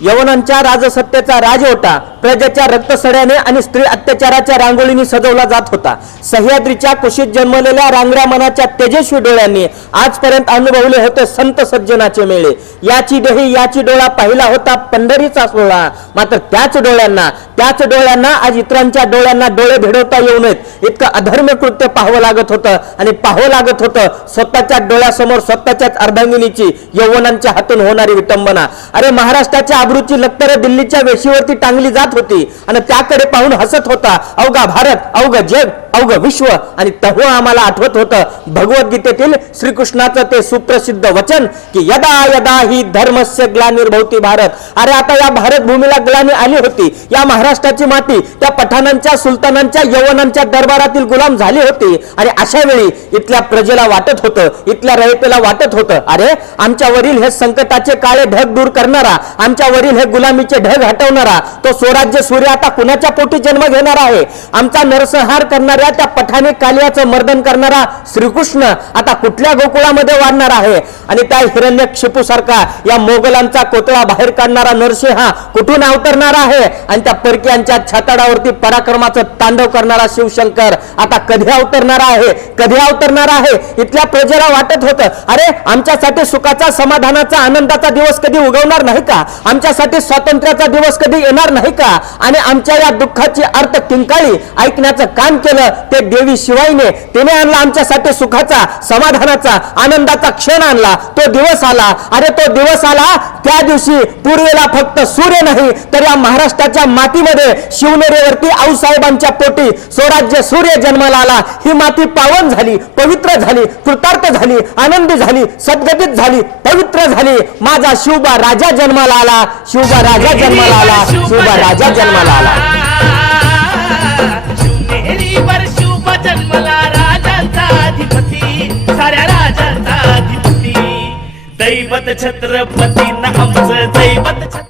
यवनांच्या राजसत्तेचा राज होता. प्रजेच्या रक्तसड्याने आणि स्त्री अत्याचाराच्या रांगोळीने सजवला जात होता. सह्याद्रीच्या कुशीत जन्मलेल्या रांगड्या मनाच्या तेजस्वी डोळ्यांनी आजपर्यंत अनुभवले होते संत सज्जनाचे मेळे. याची देही याची डोळा पाहिला होता पंढरीचा सोहळा. मात्र त्याच डोळ्यांना त्याच डोळ्यांना आज इतरांच्या डोळ्यांना डोळे भिडवता येऊ नयेत. इतकं अधर्म्य कृत्य पाहावं लागत होतं आणि पाहावं लागत होतं स्वतःच्या डोळ्यासमोर स्वतःच्याच अर्धांगिनीची यवनांच्या हातून होणारी विटंबना. अरे महाराष्ट्राच्या आबरूची लक्तर दिल्लीच्या वेशीवरती टांगली जात होती आणि त्याकडे पाहून हसत होता अवघा भारत अवघा जग. अवघ विश्व आणि तेव्हा आम्हाला आठवत होतं भगवद्गीतेतील श्रीकृष्णाचं ते सुप्रसिद्ध वचन की यदा यदा ही धर्मस्य ग्लानिर्भवती भारत. अरे आता या भारत भूमीला ग्लानी आली होती. या महाराष्ट्राची माती त्या पठाणांच्या सुलतानांच्या यवनांच्या दरबारातील गुलाम झाली होती. आणि अशा वेळी इथल्या प्रजेला वाटत होतं इथल्या रयतेला वाटत होतं अरे आमच्यावरील हे संकटाचे काळे ढग दूर करणारा आमच्यावरील हे गुलामीचे ढग हटवणारा तो स्वराज्य सूर्य आता कुणाच्या पोटी जन्म घेणार आहे? आमचा नरसंहार खऱ्या त्या पठाणी कालियाचं मर्दन करणारा श्रीकृष्ण आता कुठल्या गोकुळामध्ये वाढणार आहे? आणि त्या हिरण्य क्षिपूसारखा या मोगलांचा कोतळा बाहेर काढणारा नरसिंहा कुठून अवतरणार आहे? आणि त्या परक्यांच्या छाताडावरती पराक्रमाचं तांडव करणारा शिवशंकर आता कधी अवतरणार आहे? कधी अवतरणार आहे? इथल्या प्रजेला वाटत होतं अरे आमच्यासाठी सुखाचा समाधानाचा आनंदाचा दिवस कधी उगवणार नाही का? आमच्यासाठी स्वातंत्र्याचा दिवस कधी येणार नाही का? आणि आमच्या या दुःखाची अर्थ किंकाळी ऐकण्याचं काम केलं ते देवी शिवाईने तिने आणला आमच्यासाठी सुखाचा समाधानाचा आनंदाचा क्षण आणला. तो दिवस आला. अरे तो दिवस आला. त्या दिवशी पूर्वेला फक्त सूर्य नाही तर या महाराष्ट्राच्या मातीमध्ये शिवनेरेवरती आऊसाहेबांच्या पोटी स्वराज्य सूर्य जन्माला आला. ही माती पावन झाली पवित्र झाली कृतार्थ झाली आनंदी झाली सद्गतीत झाली पवित्र झाली. माझा शिवबा राजा जन्माला आला. शिवबा राजा जन्माला आला. शिवबा राजा जन्माला आला. दैवत छत्रपती नामच दैवत